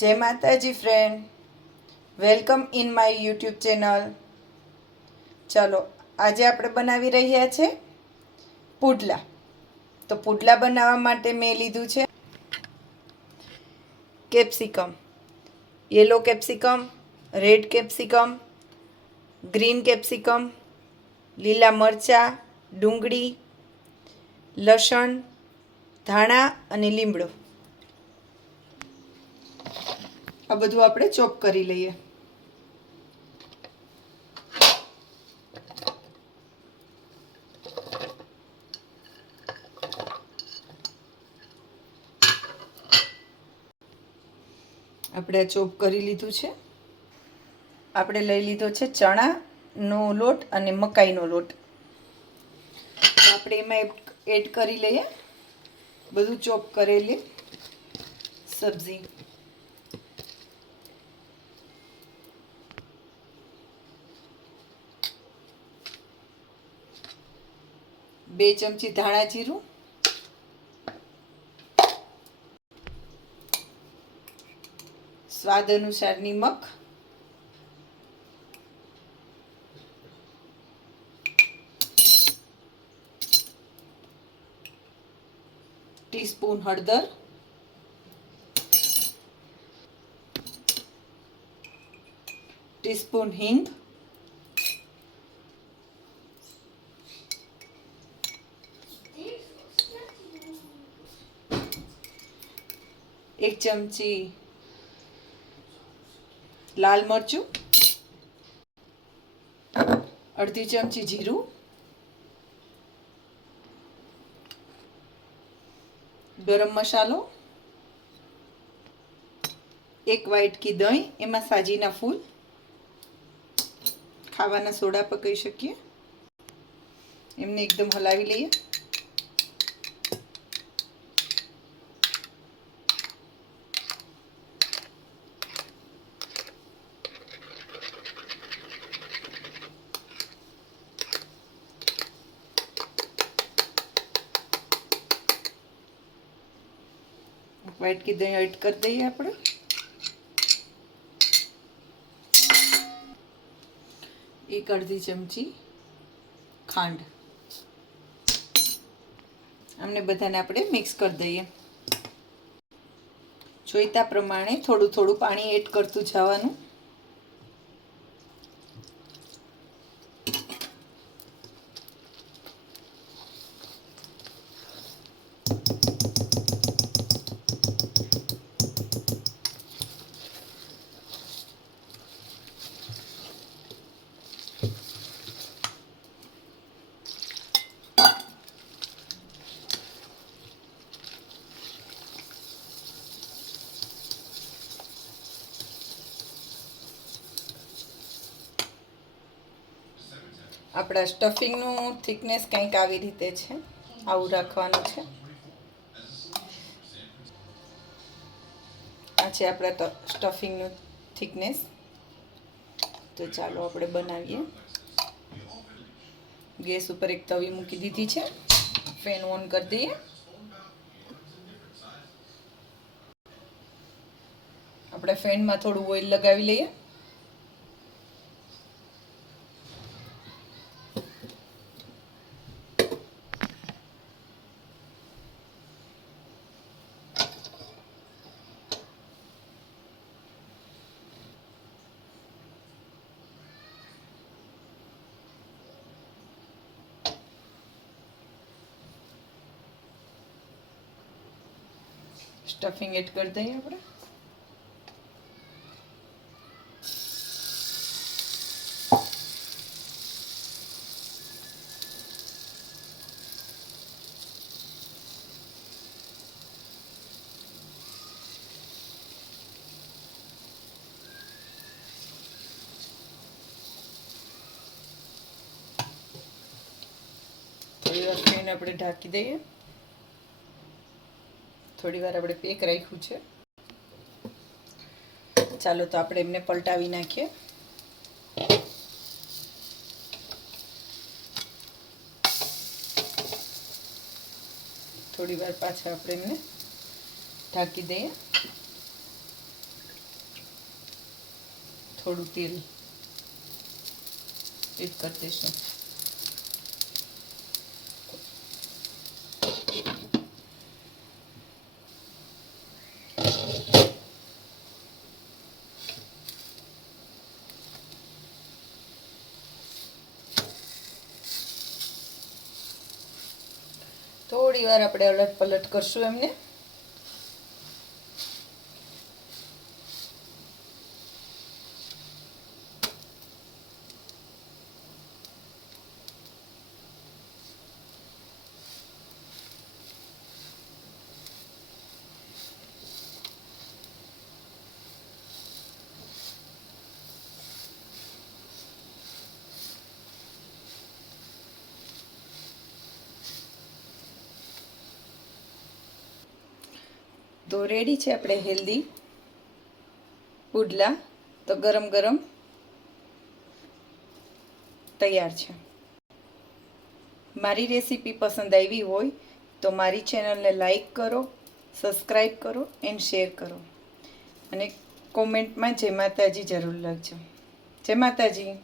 જય માતાજી friend, welcome in my YouTube channel. ચલો, આજે આપણે બનાવી રહ્યા છે પુડલા. તો પુડલા બનાવવા માટે મેં લીધું છે capsicum, yellow capsicum, red capsicum, green capsicum, લીલા મરચાં, ડુંગળી, લસણ, ધાણા અને લીમડો. આ બધું આપણે ચોપ કરી લઈએ. આપણે આ ચોપ કરી લીધું છે. આપણે લઈ લીધો છે ચણાનો લોટ અને મકાઈનો લોટ. તો આપણે એમાં એડ કરી લઈએ બધું ચોપ કરેલી સબ્જી. બે ચમચી ધાણા જીરું, સ્વાદ અનુસાર નિમક, ટીસ્પૂન હળદર, ટીસ્પૂન હિંગ, એક ચમચી લાલ મરચું, અડધી ચમચી જીરું, ગરમ મસાલો, એક વાટકી દહીં, એમાં સાજીના ફૂલ, ખાવાના સોડા પણ કહી શકીએ. એમને એકદમ હલાવી લઈએ. વાટકી દહીં એડ કરી દઈએ આપણે. એક અડધી ચમચી ખાંડ. આમને બધાને આપણે મિક્સ કરી દઈએ. જોઈતા પ્રમાણે થોડું થોડું પાણી એડ કરતું જવાનું. આપણા સ્ટફિંગનું થિકનેસ કંઈક આવી રીતે છે. આવું રાખવાનું છે. આ છે આપણા સ્ટફિંગનું થિકનેસ. તો ચાલો આપણે બનાવીએ. ગેસ ઉપર એક તવી મૂકી દીધી છે. ફેન ઓન કરી દઈએ. આપણે ફેનમાં થોડું ઓઇલ લગાવી લઈએ. સ્ટફિંગ એડ કરી દઈએ આપણે. થોડી વાર થઈને આપણે ઢાંકી દઈએ. થોડી વાર આપણે પેક રાખ્યું છે. ચાલો તો આપણે એમને પલટાવી નાખીએ. થોડી વાર પાછા આપણે એમને ઢાંકી દઈએ. થોડું તેલ એડ કરી દઈશું. થોડી વાર આપણે અલટ પલટ કરશું એમને. તો રેડી છે આપણે હેલ્ધી પુડલા. તો ગરમ ગરમ તૈયાર છે. મારી રેસીપી પસંદ આવી હોય તો મારી ચેનલને લાઈક કરો, સબસ્ક્રાઈબ કરો એન્ડ શેર કરો અને કોમેન્ટમાં જય માતાજી જરૂર લખજો. જય માતાજી.